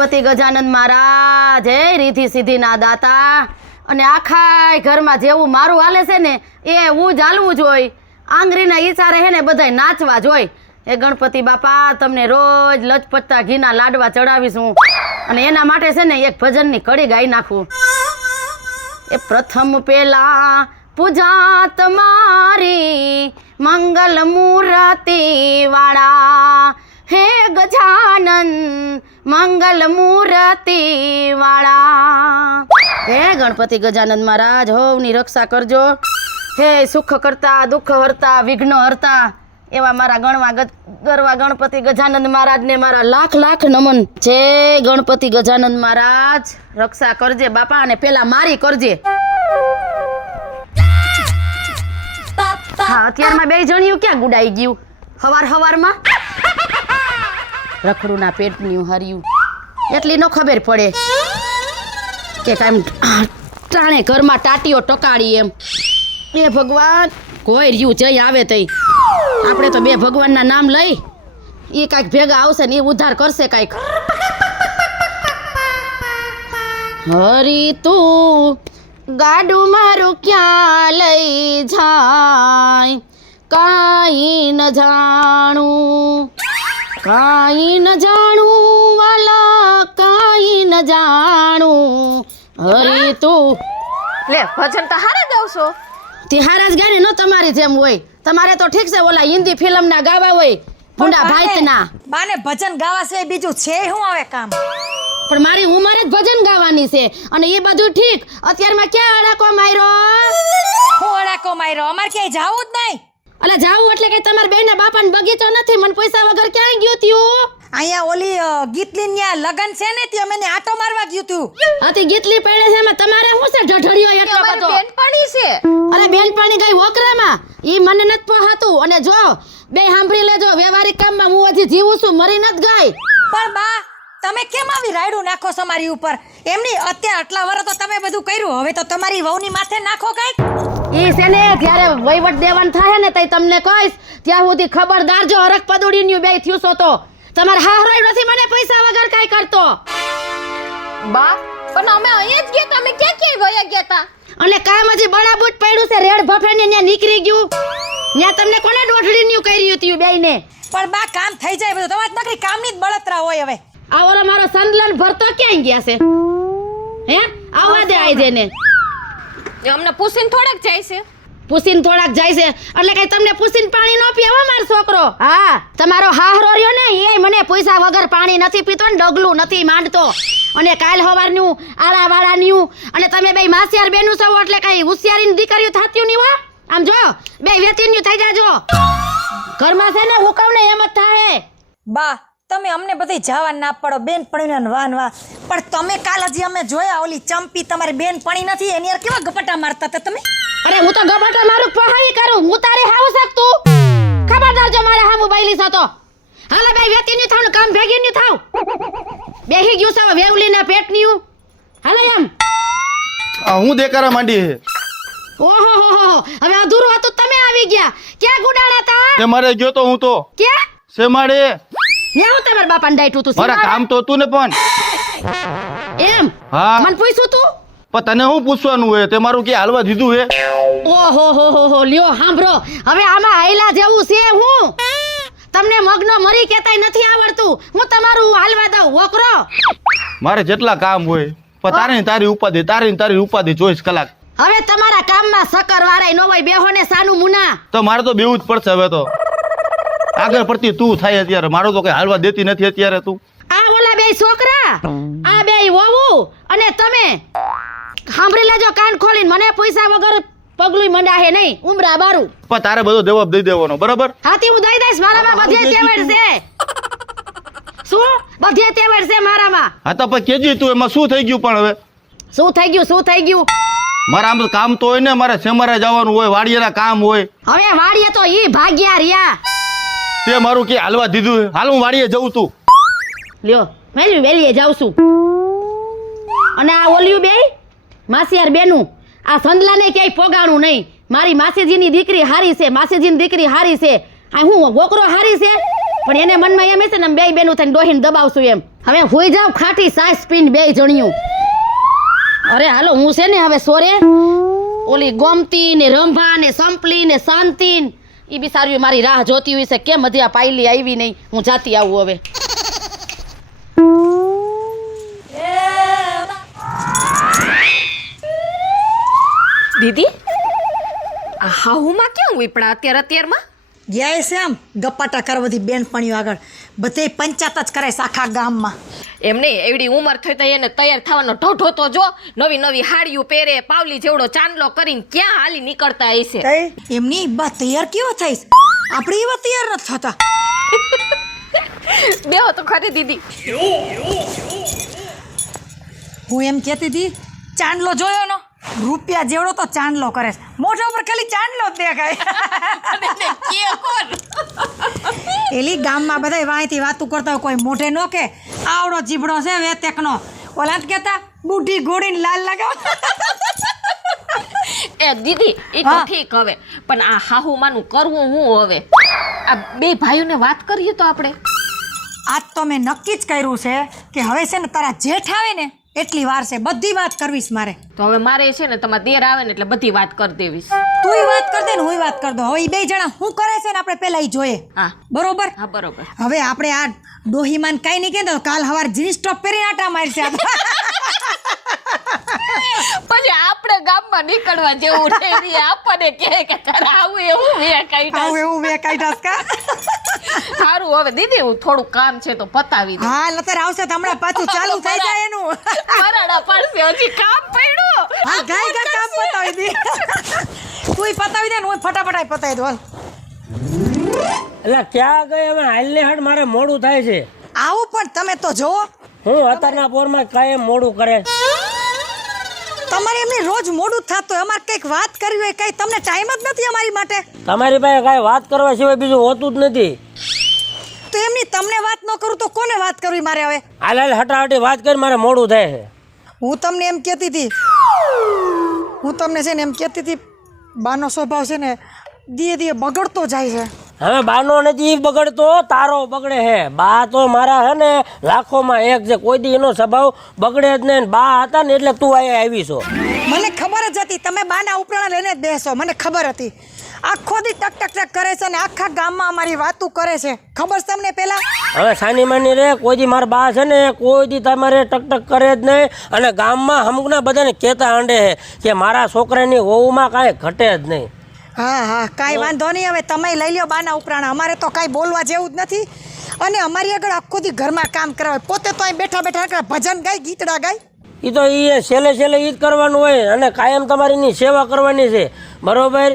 ગણપતિ ગજાનંદ મહારાજ હે રીધી સીધીના દાતા અને આખા ઘરમાં જેવું મારું હાલે છે ને એવું જ હાલવું જોઈએ. આંગળીના ઈશારે હે ને બધાય નાચવા જોઈએ. એ ગણપતિ બાપા તમને રોજ લચપચતા ઘીના લાડવા ચડાવીશું અને એના માટે છે ને એક ભજનની કડી ગાઈ નાખું. એ પ્રથમ પેલા પૂજા તમારી મંગલ મૂર્તિ વાળા હે ગજાનન મંગલ મૂર્તિ વાળા. હે ગણપતિ ગજાનંદ મહારાજ હોવની રક્ષા કરજો. હે સુખ કરતા દુઃખ હરતા વિઘ્ન હરતા એવા મારા ગરવા ગણપતિ ગજાનંદ મહારાજને મારા લાખ લાખ નમન. જય ગણપતિ ગજાનંદ મહારાજ રક્ષા કરજે બાપા અને પેલા મારી કરજે. હા અત્યારમાં બે જણિયું ક્યાં ગુડાઈ ગયું હવારમાં રખડુના પેટનું હર્યું એટલી ન ખબર પડે કે કાંઈ ટાણે ઘરમાં ટાટીઓ ટકાડી એમ. એ ભગવાન કોઈ રહ્યું જઈ આવે તઈ આપણે તો બે ભગવાનના નામ લઈ એ કાંઈક ભેગા આવશે ને એ ઉદ્ધાર કરશે કાંઈક. હરી તું ગાડું મારું ક્યાં લઈ જાય કાંઈ ન જાણું વાલા કાંઈ ન જાણું. હરી તું લે ભજન તો હારા ગાવશો. તે હારા જ ગાય ને ન તમારી જેમ હોય. તમારે તો ઠીક છે ઓલા હિન્દી ફિલ્મના ગાવા હોય ભૂંડા ભાઈતના. બાને ભજન ગાવા છે બીજું છે શું આવે કામ. પણ મારી ઉંમરે જ ભજન ગાવાની છે અને એ બધું ઠીક. અત્યારમાં ક્યાં અડાકો માર્યો? હું અડાકો માર્યો? અમાર ક્યાંય જાવું જ નહીં. અલે જાવું એટલે કે તમાર બેના બાપાનો બગીચો નથી મને પૈસા વગર ક્યાં ગયું ત્યું? અહીંયા ઓલી ગીતલી ન્યા લગન છે ને તે અમે આટો મારવા ગયું તું. આથી ગીતલી પડે છે એમાં તમારે શું છે ઢઢળિયો એટલો બધો? બેનપણી છે. અરે બેનપણી ગઈ વોકરામાં ઈ મને નત પહાતું. અને જો બે સાંભળી લેજો વ્યવહારિક કામમાં હું હજી જીવું છું મરી નત ગઈ. પણ બા તમે કેમ આવી રાયડું નાખો છો મારી ઉપર? એમની અત્યારે આટલા વર્ષ તો તમે બધું કર્યું હવે તો તમારી વહુની માથે નાખો કાંઈક. ઈ છે ને જ્યારે વહીવટ દેવાનું થાય ને તઈ તમને કહીશ ત્યાં સુધી ખબરદાર જો હરક પદુડીન્યું બે થયું છો તો તમારે હાહરોય નથી મને પૈસા વગર કાંઈ કરતો. બા પણ અમે અહીંયા જ ગયા તમે ક્યાં વયા ગયા તા? અને કામ હજી બળાબૂટ પડ્યું છે રેડ ભફેને ત્યાં નીકળી ગયું ત્યાં તમને કોને દોઢડીન્યું કર્યું હતું બેયને? પણ બા કામ થઈ જાય બધું તમારી નકરી કામની જ બળતરા હોય. હવે આ ઓલો મારો સંદલન ભરતો ક્યાં ગયા છે? હે આવવા દે આઈ જેને અમને પૂછીને થોડાક જાય છે. પૂછીને થોડાક જાય છે એટલે કઈ તમને પૂછીને પાણી ન પીએ હો મારો છોકરો. હા તમારો હાહરો રહ્યો ને એ મને પૈસા વગર પાણી નથી પીતો ને ડગલું નથી માંડતો. અને કાલ હવારનું આળાવાળાનું અને તમે બે માસિયાર બેનું છો એટલે કઈ હોશિયારીની દીકરીઓ થાત્યું નહીં હો. આમ જો બે વેતીન્યું થઈ જાજો ઘરમાં છે ને હુકવને એમ જ થાય. બા તમે અમને બધી જવા ના પડો બેનપણીને વાન વા. પણ તમે કાલ હજી અમે જોયા ઓલી ચંપી તમારી બેનપણી નથી એની યાર કેવા ગપટા મારતા હતા તમે. અરે હું તો ગપટા મારું પહાઈ કરું હું તારે હાવ શકતું. ખબરદાર જો મારા હામુ બાઈલી સાતો. હાલે બે વેતીન્યું થાવ ને કામ ભેગીન્યું થાવ. બેહી ગયું છે વેવલીના પેટન્યું. હાલે એમ હું દેકારા માંડી હે. ઓહો હો હો હવે અધૂરું હતું તમે આવી ગયા. ક્યાં ગુડાડા તા? તે મારે ગયો તો હું તો ક્યાં સે માડે ને હું તમાર બાપાને ડાઈટું તું મારા કામ તો તું ને પણ એમ. હા મને પૂછ્યું તું પણ તને શું પૂછવાનું હોય? તે મારું કે હાલવા દીધું હે? ઓહો હો હો હો લ્યો સાંભળો હવે આમાં હાઈલા જેવું છે હું તમને મગનો મરી કેતાય નથી આવડતું હું તમારું હાલવા દઉં વોકરો. મારે જેટલા કામ હોય પણ તારી ઉપાધિ 24 કલાક. હવે તમારા કામમાં સકર વાળાય ન હોય બેહો ને સાનું મુના તો મારે તો બેવું જ પડશે હવે તો. આગળ પડતી તું થાય અત્યારે મારો તો કઈ હાલવા દેતી નથી અત્યારે તું. આ ઓલા બે છોકરા આ બે વહુ અને તમે સાંભળી લેજો કાન ખોલીને મને પૈસા વગર પગલું મંડાહે નહીં ઉમરા બારું. પણ તારે બધો જવાબ દઈ દેવાનો બરાબર? હાથી હું દઈ દઈશ મારામાં બધે તેવડ છે. શું બધે તેવડ છે મારામાં? હા તો પણ કેજી તું એમાં શું થઈ ગયું? પણ હવે શું થઈ ગયું? મારા આમ કામ તો હોય ને મારે સેમારે જવાનું હોય વાડીએના કામ હોય. હવે વાડીએ તો ઈ ભાગ્યા રહ્યા. તે મારું કે હાલવા દીધું હાલ હું વાડીએ જઉં તું. લ્યો વેલીએ જાઉં છું. અને આ ઓલિયું બે માસિયાર બેનું આ સંદલાને ક્યાંય પોગાણું નહીં. મારી માસીજીની દીકરી હારી છે. આ હું ગોકરો હારી છે પણ એને મનમાં એમ હશે ને બે બેનું થઈને ડોહીને દબાવશું એમ. હવે હોઈ જાવ ખાટી સાસ પીને બે જણિયું. અરે હાલો હું છે ને હવે સોરે ઓલી ગોમતી ને રંભા ને સંપલી ને શાંતિ એ બી સારી મારી રાહ જોતી હોય છે. કેમ હજી આ પાયલી આવી નહીં? હું જાતી આવું હવે. દીદી આ હાહુમાં ક્યાં ઉપડા અત્યારમાં ગયા છે આમ ગપ્પાટા કરવા બધી બેનપણીઓ આગળ બધે પંચાયત જ કરે છે આખા ગામમાં. એમ નહીં એવડી ઉંમર થઈ તો એને તૈયાર થવાનો ઢોઢો તો જો નવી નવી હાડીઓ પહેરે પાવલી જેવડો ચાંદલો કરીને ક્યાં હાલી નીકળતા હશે. એમની બા તૈયાર કેવો થઈશ? આપણે એવા તૈયાર નથી થતા. બેહો તો ખરી દીદી. હું એમ કહેતી હતી ચાંદલો જોયો નો રૂપિયા જેવડો તો ચાંદલો કરે છે. મોઢા ઉપર ખાલી ચાંદલો જ દેખાય. એલી ગામમાં બધા વાંયથી વાતું કરતા હોય કોઈ મોઢે નો કે આવડો જીબડો છે વેતેકનો. ઓલા જ કહેતા બુઢી ઘોડીને લાલ લગાવ. એ દીદી એ તો ઠીક હવે પણ આ હાહુમાનું કરવું હું હવે? આ બે ભાઈઓને વાત કરીએ તો આપણે. આજ તો મેં નક્કી જ કર્યું છે કે હવે છે ને તારા જેઠ આવે ને એટલી વાર છે બધી વાત કરવીશ મારે. તો હવે મારે છે ને તમારા દેર આવે ને એટલે બધી વાત કરી દેવીશ. તુંય વાત કર દે ને હુંય વાત કર દો. હવે બે જણા શું કરે છે ને આપણે પેલા ઈ જોઈએ. હા બરોબર. હા બરોબર. હવે આપણે આ ડોહીમાન કઈ નહીં કહેતો કાલ હવાર જીન્સ ટોપ પહેરીને આટા મારશે. પછી આપણે ગામમાં નીકળવા જેવું ઠેરી આપણને કહે કે તારે આવું એવું મેં કાઢ્યા. આવું એવું મેં કાઢ્યા કા. સારું હવે દીદી હું થોડું કામ છે તો પતાવી દઉં. હા નતર આવશે તો હમણાં પાછું ચાલુ થઈ જાય એનું. મરાડા પડશે હજી કામ પડ્યું. હા ગાય ગા કામ પતાવી દે. તુંય પતાવી દે ને હું ફટાફટ પતાવી દઉં. એટલે ક્યાં ગઈ હવે હાલને હાડ મારે મોડું થાય છે. આવું પણ તમે તો જોવો હું અત્યારના પોરમાં કાયમ મોડું કરે. તમારે એમની રોજ મોડું થતું હોય. અમારે કંઈક વાત કરવી હોય કઈ તમને ટાઈમ જ નથી અમારી માટે. તમારી પાસે કાંઈ વાત કરવા સિવાય બીજું હોતું જ નથી. તો એમની તમને વાત ન કરું તો કોને વાત કરવી મારે હવે? હાલ હાલ હટાહટી વાત કરી મારે મોડું થાય છે. હું તમને એમ કહેતી હતી હું તમને છે ને એમ કહેતી હતી બાનો સ્વભાવ છે ને ધીરે ધીરે બગડતો જાય છે. હવે બાનો નથી બગડતો તારો બગડે છે. બા તો મારા હે ને લાખોમાં એક છે. કોઈ દી એનો સ્વભાવ બગડે જ નહીં. બા હતા ને એટલે તું અહીંયા આવી છો. મને ખબર જ હતી તમે બાના ઉપરાણા લઈને જ બેસો. મને ખબર હતી. આખો દી ટક ટક ટક કરે છે ને આખા ગામમાં અમારી વાતું કરે છે. ખબર છે તમને પેલા? હવે સાની માની રે કોઈ દી મારા બા છે ને કોઈ દી તમારે ટક ટક કરે જ નહીં. અને ગામમાં અમુકના બધાને કહેતા આંડે છે કે મારા છોકરાની વહુમાં કાંઈ ઘટે જ નહીં. હા હા કાંઈ વાંધો નહીં. હવે તમે લઈ લ્યો બાના ઉપરાણા. અમારે તો કાંઈ બોલવા જેવું જ નથી. અને અમારી આગળ આખો દી ઘરમાં કામ કરાવે. પોતે તો અહીં બેઠા બેઠા ભજન ગાય ગીતડા ગાય. એ તો એ છેલ્લે છેલ્લે એ જ કરવાનું હોય. અને કાયમ તમારીની સેવા કરવાની છે. બરોબર?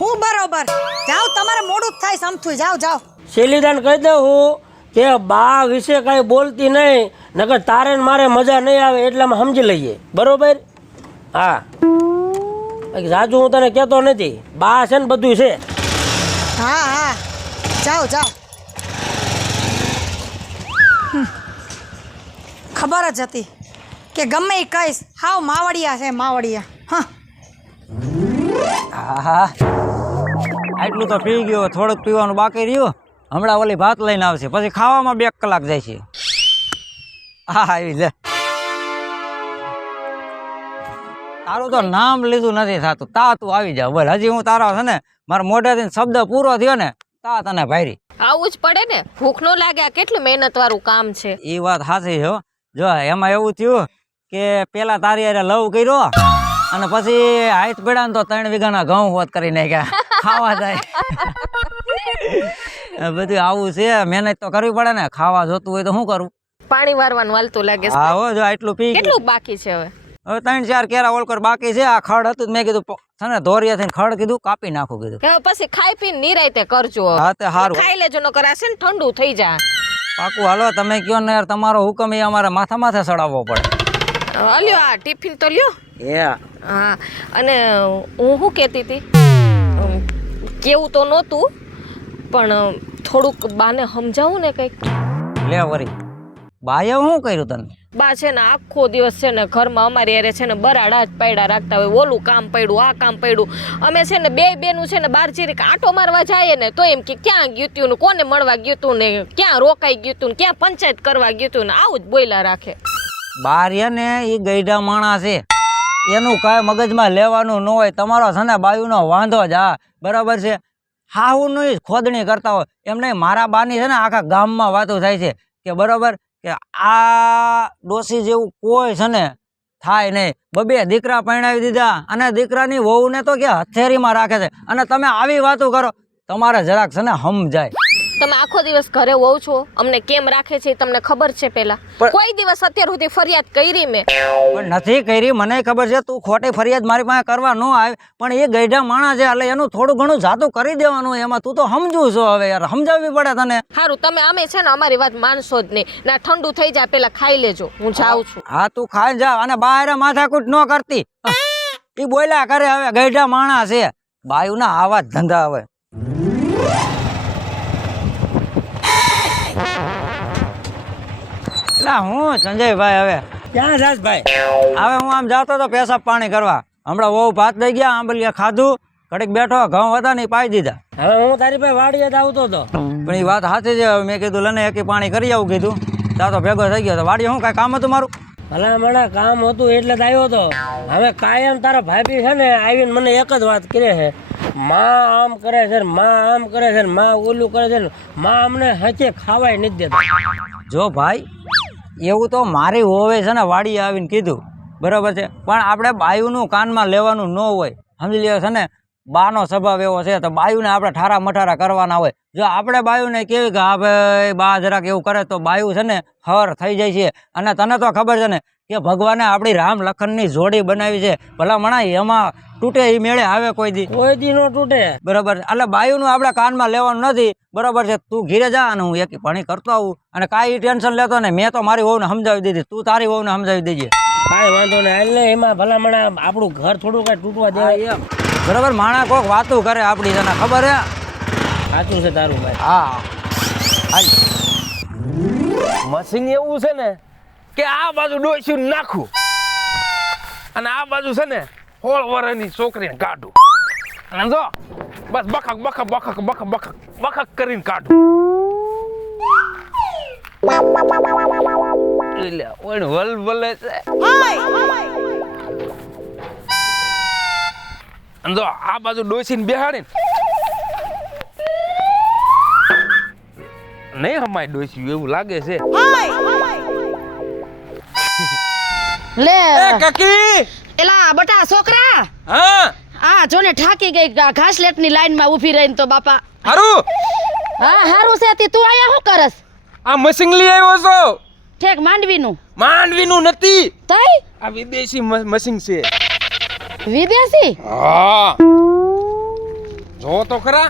હું બરોબર. જાઓ તમારે મોડું જ થાય સમથું. જાઓ જાઓ. શૈલીદાન કહી દઉં હું કે બા વિશે કાંઈ બોલતી નહીં નકર તારે ને મારે મજા નહીં આવે એટલામાં સમજી લઈએ. બરોબર? હા રાજુ હું તને કહેતો નથી. બા છે ને બધું છે. હા હા જાઓ જાઓ. ખબર જ હતી કે ગમે એ કહીશ હાવ માવડિયા છે માવડિયા. હા હા આટલું તો પી ગયો. થોડુંક પીવાનું બાકી રહ્યું. હમણાં ઓલી ભાત લઈને આવશે પછી ખાવામાં 2 કલાક જાય છે. હા આવી લે. તારું તો નામ લીધું નથી થતું. તા તું આવી જા બોલ. હજી હું તારા છે ને મારા મોઢેથી શબ્દ પૂરો થયો ને તા તને ભાઈરી. આવું જ પડે ને. ભૂખ નો લાગે. આ કેટલું મહેનત વાળું કામ છે. એ વાત સાચી છે. જો એમાં એવું થયું કે પેલા તારી હારે લવ કર્યો અને પછી હાથ પડ્યા ને તો 3 વીઘાના ઘઉં હોત કરી નાખ્યા. ખાવા જાય બધું આવું છે. મહેનત તો કરવી પડે ને. ખાવા જોતું હોય તો શું કરું? પાણી વારવાનું વાલતું લાગે છે. હા હો જો આટલું પી ગયું. કેટલું બાકી છે હવે? હવે 3-4 કેરા ઓલકર બાકી છે. આ ખડ હતું મેં કીધું છે ને ધોરિયા થઈને ખડ કીધું કાપી નાખું કીધું. હવે પછી ખાઈ પીને નિરાયતે કરજો. હા તે હારું. ખાઈ લેજો નકર આ છે ને ઠંડુ થઈ જાય. પાકું હાલો તમે કયો ને યાર. તમારો હુકમ એ અમારે માથા માથે ચડાવવો પડે. લ્યો આ ટિફિન તો લ્યો. હા અને હું શું કહેતી હતી કેવું તો નહોતું પણ થોડુંક બાને સમજાવું ને કંઈક. લે વરી બાએ શું કર્યું તને? બા છે ને આખો દિવસ છે ને ઘરમાં અમારી હારે છે ને બરાડા જ પાયડા રાખતા હોય, ઓલું કામ પડ્યું, આ કામ પડ્યું. અમે છે ને બે બેનું છે ને બાર જીરીક આંટો મારવા જાય ને તો એમ કે ક્યાં ગયું તું ને કોને મળવા ગયું તું ને ક્યાં રોકાઈ ગયું તું ને ક્યાં પંચાયત કરવા ગયું તું ને આવું જ બોયલા રાખે. બાર ને એ ગઈઢા માણસ છે, એનું કાંઈ મગજમાં લેવાનું ન હોય. તમારો છે ને બાયુનો વાંધો જ આ બરાબર છે. હાહું નહીં ખોદણી કરતા હોય એમ નહીં. મારા બાની છે ને આખા ગામમાં વાતો થાય છે કે બરાબર કે આ ડોસી જેવું કોઈ છે ને થાય નહીં. બબે દીકરા પરણાવી દીધા અને દીકરાની વહુને તો કે હથેળીમાં રાખે છે અને તમે આવી વાતો કરો. તમારે જરાક છે ને સમજાય. તમે આખો દિવસ ઘરે હોવ છો, અમને કેમ રાખે છે તમને ખબર છે પેલા? કોઈ દિવસ અત્યાર સુધી ફરિયાદ કરી મેં? પણ નથી કરી, મને ખબર છે. તું ખોટી ફરિયાદ મારી પાસે કરવા ન આવે, પણ એ ગઈઢા માણસ છે એટલે એનું થોડું ઘણું જાતું કરી દેવાનું. એમાં તું તો સમજુ છો. હવે યાર સમજાવવી પડે તને. સારું, તમે અમે છે ને અમારી વાત માનશો જ નહીં. ના ઠંડુ થઈ જાય પેલા ખાઈ લેજો, હું જાઉં છું. હા તું ખાઈ જા અને બહાર માથાકૂટ ન કરતી. એ બોલ્યા કરે હવે ગઈઢા માણસ છે. બાયુના આવા જ ધંધા હવે. હું સંજયભાઈ હવે ક્યાં જાસ ભાઈ? હવે હું આમ જાતો તો પેશાબ પાણી કરવા. હમણાં વહુ ભાત લઈ ગયા, આંબલિયા ખાધું, ઘડીક બેઠો, ઘઉં હતા ને પાઈ દીધા. હવે હું તારી પાસે વાડીએ જ આવતો હતો. પણ એ વાત સાચી છે. મેં કીધું લને એકી પાણી કરી આવું કીધું. તાતો ભેગો થઈ ગયો. વાડીએ શું કાંઈ કામ હતું મારું? ભલા મને કામ હતું એટલે જ આવ્યો હતો. હવે કાયમ તારા ભાભી છે ને આવીને મને એક જ વાત કરે છે, માં આમ કરે છે, માં આમ કરે છે, માં ઓલું કરે છે, માં અમને હચે ખાવાય નથી દેતા. જો ભાઈ એવું તો મારી હોવે છે ને વાડીએ આવીને કીધું બરાબર છે, પણ આપણે બાયુનું કાનમાં લેવાનું ન હોય. સમજી લ્યો છે ને, બાનો સ્વભાવ એવો છે તો બાયુને આપણે ઠારા મઠારા કરવાના હોય. જો આપણે બાયુને કેવી કે હા ભાઈ બા જરાક એવું કરે તો બાયુ છે ને હર થઈ જાય છે. અને તને તો ખબર છે ને કે ભગવાને આપણી રામ લખનની જોડી બનાવી છે. ભલા મણા એમાં તૂટે એ મેળે આવે કોઈ દી નો તૂટે બરાબર. એટલે બાયુનું આપણે કાનમાં લેવાનું નથી બરાબર છે. તું ઘીરે જા અને હું એક પાણી કરતો આવું અને કાંઈ ટેન્શન લેતો ને. મેં તો મારી વહુને સમજાવી દીધી, તું તારી વહુને સમજાવી દેજે. કાંઈ વાંધો નહીં. એટલે એમાં ભલા મણા આપણું ઘર થોડું કાંઈ તૂટવા દેવાય એમ બરાબર. માણા કોક વાતું કરે આપણી, તને ખબર હે? સાચું છે તારું ભાઈ. હા હાલ. મશીન એવું છે ને કે આ બાજુ ડોસ્યું નાખું અને આ બાજુ છે ને 16 વર્ષની છોકરીને કાઢું અને જો બસ બખક બખક બખક બખક બખક બખક કરીને કાઢું. એટલે ઓણ વલ વલે છે. અને જો આ બાજુ ડોસીને બેહાડીને નહીં હમાય ડોસ્યું એવું લાગે છે. લે કાકી એલા બટા છોકરા, હા આ જો ને ઠાકી ગઈ ઘાસલેટની લાઈનમાં ઊભી રહીને તો બાપા. હારું હા હારું છે. તી તું આયા શું કરસ? આ મશીન લઈ આવ્યો છો? ઠેક માંડવીનું? માંડવીનું નથી, તઈ આ વિદેશી મશીન છે. વિદેશી? હા જો તો ખરા.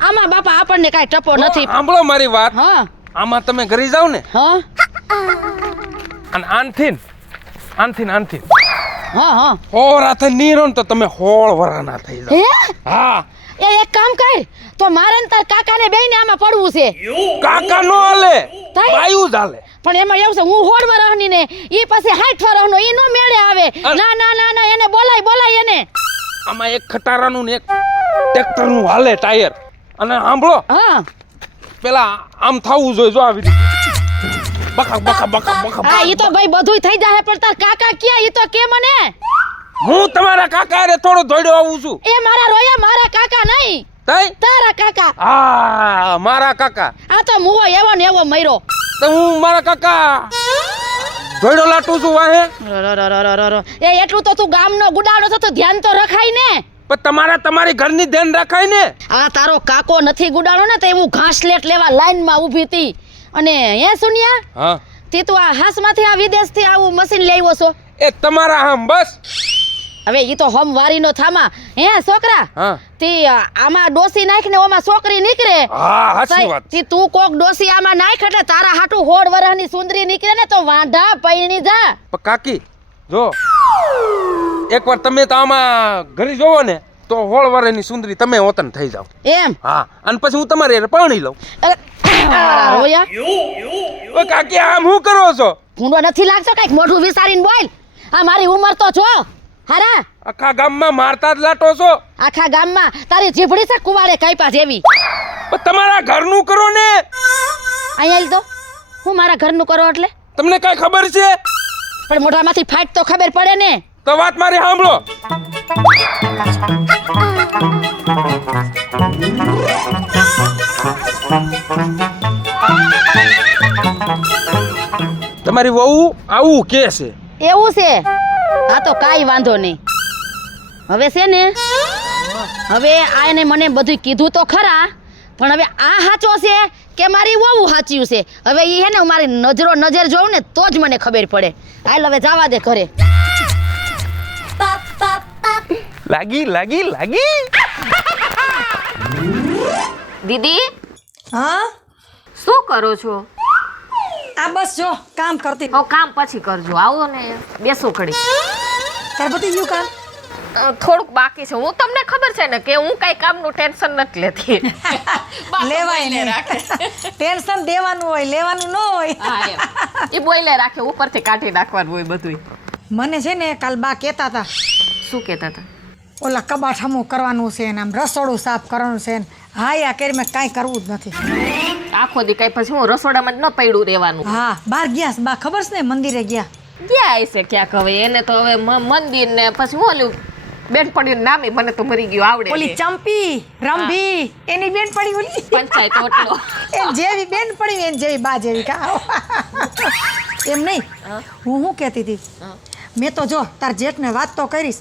આમાં બાપા આપણને કાંઈ ટપો નથી. સાંભળો મારી વાત. હા આમાં તમે ઘરે જાવ ને હા અને આનથી હા હા હોરા થઈ નીરો ને તો તમે 16 વર્ષના થઈ જાવ. હે હા એ એક કામ કર, તો મારે ને તાર કાકાને બેયને આમાં પડવું છે. કાકા નો હાલે, તઈ? બાયું જ હાલે. પણ એમાં એવું છે હું 16 વર્ષની ને ઈ પછી 60 વર્ષનો ઈ નો મેળે આવે. ના ના ના ના એને બોલાય એને. આમાં એક ખટારાનું ને એક ટ્રેક્ટરનું હાલે ટાયર. અને સાંભળો, હા પેલા આમ થવું જોઈએ. જો આવી રીતે બખક બખક બખક બખક. હા ઈ તો ભાઈ બધુંય થઈ જાય, પણ તાર કાકા ક્યાં ઈ તો કે મને. હું તમારા કાકા હારે થોડો દોડ્યો આવું છું. એ મારા રોયા મારા કાકા નહીં, તઈ તારા કાકા. હા મારા કાકા. આ તો મુવો એવો ને એવો મર્યો. તો હું મારા કાકા દોડ્યો લાટું છું વાહે. એ એટલું તો તું ગામનો ગુડાણો છો તો ધ્યાન તો રખાય ને. પણ તમારે તમારી ઘરની ધ્યાન રાખાય ને. આ તારો કાકો નથી ગુડાણો ને તો એવું ઘાસલેટ લેવા લાઈનમાં ઊભી હતી. અને હે સુનિયા, હા તે તું આ હાસમાંથી આ વિદેશથી આવું મશીન લઈ આવ્યો છો? એ તમારા હમ બસ. હવે ઈ તો હમ વારીનો થામા. હે છોકરા, હા તે આમાં ડોસી નાખ ને ઓમાં છોકરી નીકળે. હા સાચી વાત. તે તું કોક ડોસી આમાં નાખ એટલે તારા હાટુ 16 વર્ષની સુંદરી નીકળે ને તો વાંઢા પૈણી જા. પણ કાકી જો એકવાર તમે તો આમાં ઘરે જોવો ને તો 16 વર્ષની સુંદરી તમે ઓતન થઈ જાવ. એમ? હા અને પછી હું તમારે હારે પરણી લઉં. રોયા ઓ કાકી આમ શું કરો છો? ભૂંડો નથી લાગતો કઈક મોઢું વિસારીને બોલ. આ મારી ઉંમર તો જો હારા આખા ગામમાં મારતા જ લાટો છો. આખા ગામમાં તારી જીભડી છે કુવાડે કાપ્યા જેવી. પણ તમારા ઘરનું કરો ને. અહીંયા તો હું મારા ઘરનું કરો એટલે તમને કઈ ખબર છે? પણ મોઢામાંથી ફાટ તો ખબર પડે ને. તો વાત મારી સાંભળો. તમારી વહુ આવું કે છે. એવું છે? હા તો કાંઈ વાંધો નહીં. હવે છે ને હવે આને મને બધું કીધું તો ખરા, પણ હવે આ સાચો છે કે મારી વહુ સાચ્યું છે હવે એ હે ને મારી નજર જોઉં ને તો જ મને ખબર પડે. હાલ હવે જવા દે ઘરે. લાગી લાગી લાગી. દીદી હા શું કરો છો? આ બસ જો કામ કરતી. હવે કામ પછી કરજો. આવો ને બેસો ઘડી. તાર બધી ગયું કામ? થોડુંક બાકી છે. હું તમને ખબર છે ને કે હું કઈ કામનું ટેન્શન નથી લેતી. લેવાય ને ટેન્શન દેવાનું હોય, લેવાનું ન હોય. હા એમ. એ બોઈલે રાખે, ઉપરથી કાઢી નાખવાનું હોય બધું. મને છે ને કાલ બા કહેતા હતા શું કહેતા હતા? ઓલા કબાટ હમું કરવાનું છે ને આમ રસોડું સાફ કરવાનું છે ને હા યા કરી મેં કાંઈ કરવું જ નથી. આખો દી કઈ પછી હું રસોડામાં જ ન પડ્યું રહેવાનું. હા બહાર ગયા છે બા, ખબર છે ને મંદિરે ગયા. ક્યાં હશે ક્યાંક હવે એને તો હવે મંદિર ને પછી હું ઓલું બેન પડ્યું નામે મને તો મરી ગયું આવડે. ઓલી ચંપી રંભી એની બેન પડી ઓલી પંચાયત ઓટલો. એન જેવી બેન પડી એન જેવી બા જેવી કા એમ નહીં. હું શું કહેતી હતી મેં તો જો તાર જેઠને વાત તો કરીશ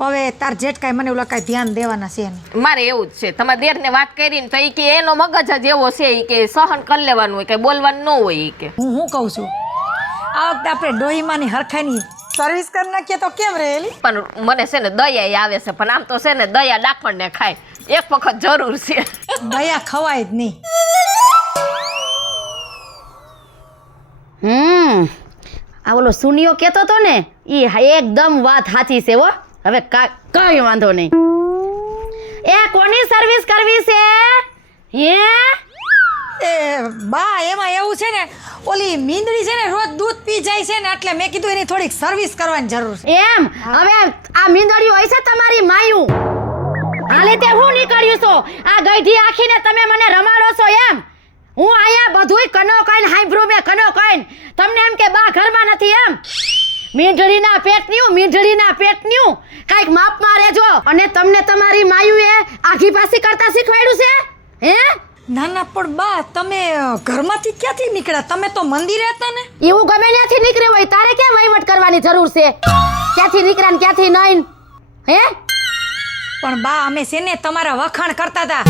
હવે તાર જેઠ કાંઈ મને ઓલા કાંઈ ધ્યાન દેવાના છે નહીં. મારે એવું જ છે. તમારા દેરને વાત કરીને તો એ કે એનો મગજ જ એવો છે એ કે સહન કરી લેવાનું હોય, કઈ બોલવાનું ન હોય. એ કે હું શું કહું છું આ વખતે આપણે ડોહીમાની હરખાઈની સર્વિસ કરી નાખીએ તો કેમ રહેલી? પણ મને છે ને દયા આવે છે, પણ આમ તો છે ને દયા ડાકણને ખાય. એક વખત જરૂર છે. દયા ખવાય જ નહીં. આ ઓલો સુનિયો કહેતો તો ને એ એકદમ વાત સાચી છે હો. હવે કાંઈ વાંધો નહીં. એ કોની સર્વિસ કરવી છે? હે એ બા એમાં એવું છે ને ઓલી મીંદડી છે ને રોજ દૂધ પી જાય છે ને એટલે મેં કીધું એની થોડીક સર્વિસ કરવાની જરૂર છે. એમ હવે આ મીંદડીઓ હોય છે તમારી માયું હાલે તે હું નીકળ્યું છો આ ગઈઢી આખીને તમે મને રમાડો છો એમ? હું અહીંયા બધુંય કનો કઈને હાંભળું મેં કનો કઈને તમને એમ કે બા ઘરમાં નથી એમ? મીંઢળીના પેટન્યું કાંઈક માપમાં રહેજો. અને તમને તમારી માયુએ આઘી પાછી કરતા શીખવાડ્યું છે હે? ના ના પણ બા તમે ઘરમાંથી ક્યાંથી નીકળ્યા? તમે તો મંદિરે હતા ને. એવું ગમે ત્યાંથી નીકળે હોય તારે ક્યાં વહીવટ કરવાની જરૂર છે? ક્યાંથી નીકળ્યા ને ક્યાંથી નહીં હે? પણ બા અમે છે ને તમારા વખાણ કરતા હતા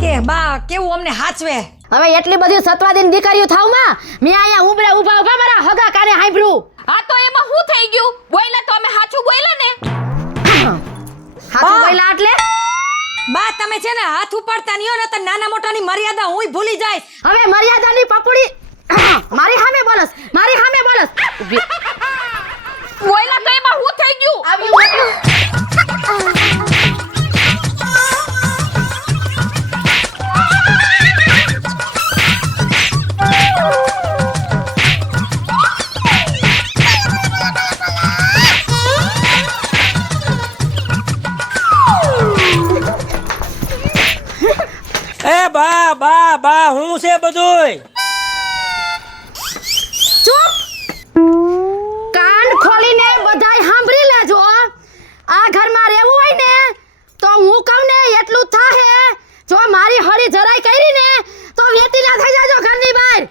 કે બા કેવું અમને હાચવે. હવે એટલી બધી સત્વાદીન દીકરીઓ થાવમાં મેં અહીંયા ઉભા ઉભા મારા હગા કાને હાંભળ્યું. હા તો એમાં શું થઈ ગયું? બોયલા તો અમે સાચું બોયલા ને. હાથું બોયલા એટલે બા તમે છે ને હાથ ઉપાડતા નહીં હો ને તો નાના મોટાની મર્યાદા હુંય ભૂલી જાય. હવે મર્યાદાની પપડી મારી સામે બોલસ. બોયલા તો એમાં શું થઈ ગયું? એ બા બા બા હું છે બધુંય? ચૂપ! કાન ખોલીને બધાય સાંભળી લેજો. આ ઘરમાં રહેવું હોય ને તો હું કહું ને એટલું જ થાહે. જો મારી હળી જરાય કરી ને તો વેતી ના થઈ જાજો ઘરની બહાર.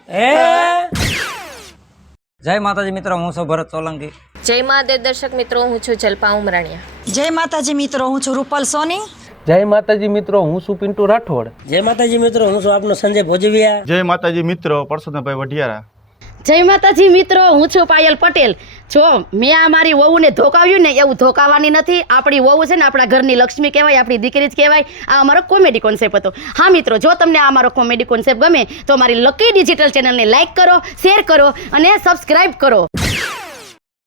જય માતાજી મિત્રો, હું છું ભરત સોલંકી. જય મહાદેવ દર્શક મિત્રો, હું છું જલ્પા ઉમરાણીયા. જય માતાજી મિત્રો, હું છું રૂપલ સોની. જય માતાજી મિત્રો, હું છું પિન્ટુ રાઠોડ. જય માતાજી મિત્રો, હું છું આપનો સંજય ભોજવિયા. જય માતાજી મિત્રો, પરસોત્તમભાઈ વઢિયારા. જય માતાજી મિત્રો, હું છું પાયલ પટેલ. જો મેં આ મારી વહુને ધોકાવ્યું ને એવું ધોકાવાની નથી. આપણી વહુ છે ને આપણા ઘરની લક્ષ્મી કહેવાય, આપણી દીકરી જ કહેવાય. આ અમારો કોમેડી કોન્સેપ્ટ હતો. હા મિત્રો, જો તમને આ અમારો કોમેડી કોન્સેપ્ટ ગમે તો મારી લકી ડિજિટલ ચેનલને લાઈક કરો, શેર કરો અને સબસ્ક્રાઇબ કરો.